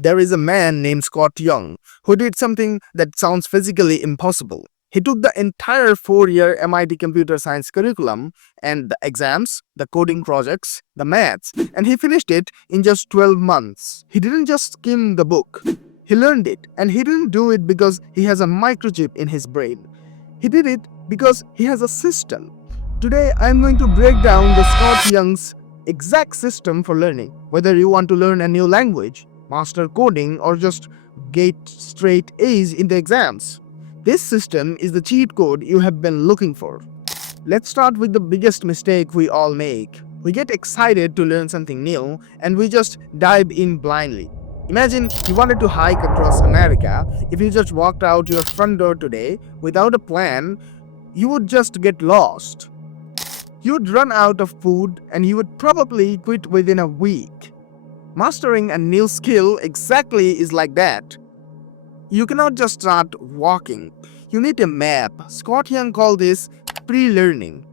There is a man named Scott Young who did something that sounds physically impossible. He took the entire 4-year MIT computer science curriculum and the exams, the coding projects, the maths, and he finished it in just 12 months. He didn't just skim the book, he learned it, and he didn't do it because he has a microchip in his brain. He did it because he has a system. Today, I'm going to break down the Scott Young's exact system for learning. Whether you want to learn a new language, master coding, or just get straight A's in the exams, this system is the cheat code you have been looking for. Let's start with the biggest mistake we all make. We get excited to learn something new and we just dive in blindly. Imagine you wanted to hike across America. If you just walked out your front door today without a plan, you would just get lost. You'd run out of food and you would probably quit within a week. Mastering a new skill exactly is like that. You cannot just start walking. You need a map. Scott Young called this pre-learning.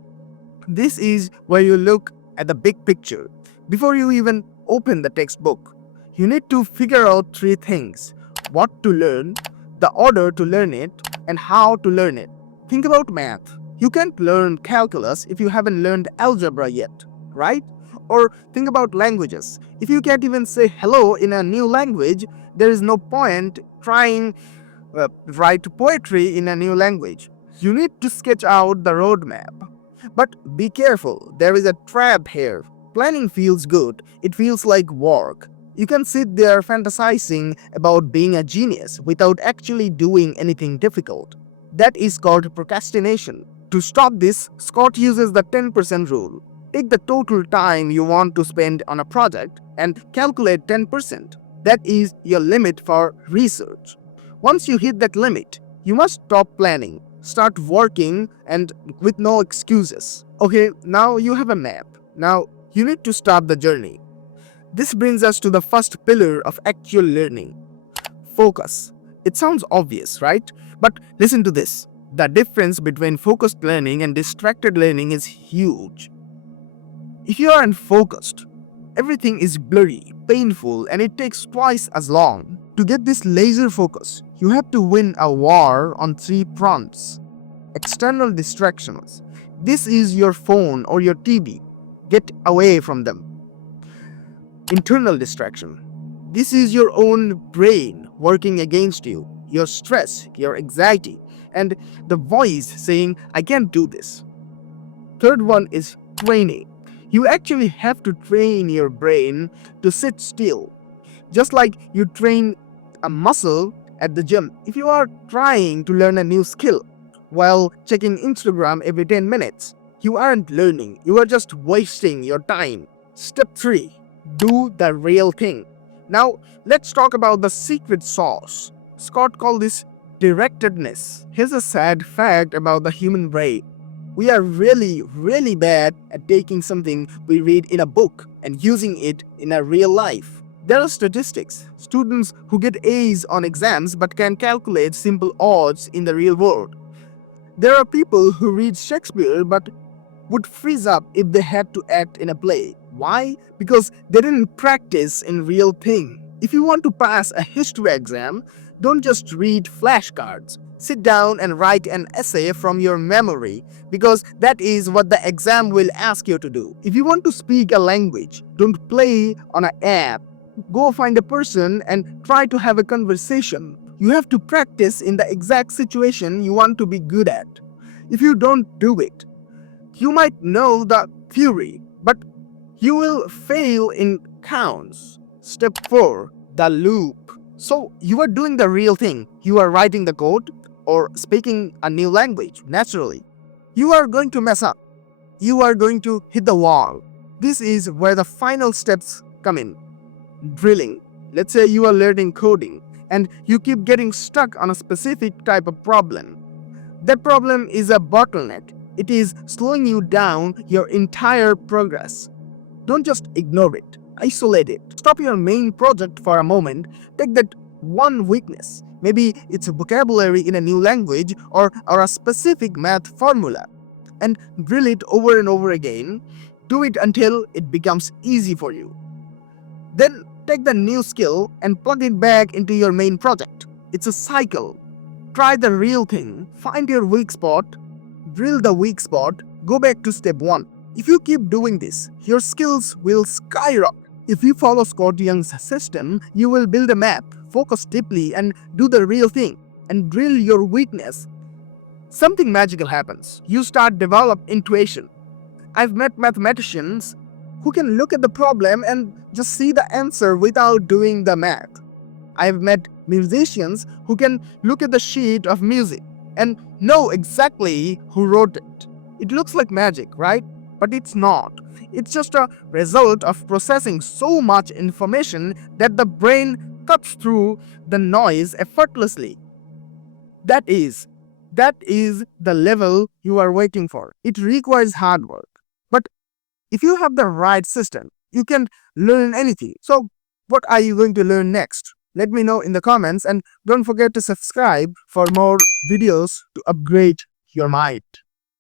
This is where you look at the big picture. Before you even open the textbook, you need to figure out 3 things: what to learn, the order to learn it, and how to learn it. Think about math. You can't learn calculus if you haven't learned algebra yet, right? Or think about languages. If you can't even say hello in a new language, there is no point trying write poetry in a new language. You need to sketch out the roadmap. But be careful, there is a trap here. Planning feels good, it feels like work. You can sit there fantasizing about being a genius without actually doing anything difficult. That is called procrastination. To stop this, Scott uses the 10% rule. Take the total time you want to spend on a project and calculate 10%. That is your limit for research. Once you hit that limit, you must stop planning, start working, and with no excuses. Okay, now you have a map. Now you need to start the journey. This brings us to the first pillar of actual learning: focus. It sounds obvious, right? But listen to this. The difference between focused learning and distracted learning is huge. If you aren't focused, everything is blurry, painful, and it takes twice as long. To get this laser focus, you have to win a war on 3 fronts. External distractions. This is your phone or your TV. Get away from them. Internal distraction. This is your own brain working against you, your stress, your anxiety, and the voice saying, I can't do this. Third one is training. You actually have to train your brain to sit still. Just like you train a muscle at the gym. If you are trying to learn a new skill while checking Instagram every 10 minutes, you aren't learning, you are just wasting your time. Step 3. Do the real thing. Now, let's talk about the secret sauce. Scott called this directedness. Here's a sad fact about the human brain. We are really bad at taking something we read in a book and using it in a real life. There are statistics. Students who get A's on exams but can calculate simple odds in the real world. There are people who read Shakespeare but would freeze up if they had to act in a play. Why? Because they didn't practice in real thing. If you want to pass a history exam, don't just read flashcards. Sit down and write an essay from your memory, because that is what the exam will ask you to do. If you want to speak a language, don't play on an app. Go find a person and try to have a conversation. You have to practice in the exact situation you want to be good at. If you don't do it, you might know the theory, but you will fail in counts. Step 4. The loop. So you are doing the real thing. You are writing the code or speaking a new language naturally. You are going to mess up. You are going to hit the wall. This is where the final steps come in. Drilling. Let's say you are learning coding and you keep getting stuck on a specific type of problem. That problem is a bottleneck. It is slowing you down your entire progress. Don't just ignore it. Isolate it. Stop your main project for a moment. Take that one weakness. Maybe it's a vocabulary in a new language or a specific math formula, and drill it over and over again. Do it until it becomes easy for you. Then Take the new skill and plug it back into your main project. It's a cycle. Try the real thing, find your weak spot, drill the weak spot, go back to step 1. If you keep doing this, your skills will skyrocket. If you follow Scott Young's system, you will build a map, focus deeply, and do the real thing, and drill your weakness. Something magical happens. You start develop intuition. I've met mathematicians who can look at the problem and just see the answer without doing the math. I've met musicians who can look at the sheet of music and know exactly who wrote it. It looks like magic, right? But it's not. It's just a result of processing so much information that the brain cuts through the noise effortlessly. That is, that is the level you are waiting for. It requires hard work. But if you have the right system, you can learn anything. So, what are you going to learn next? Let me know in the comments, and don't forget to subscribe for more videos to upgrade your mind.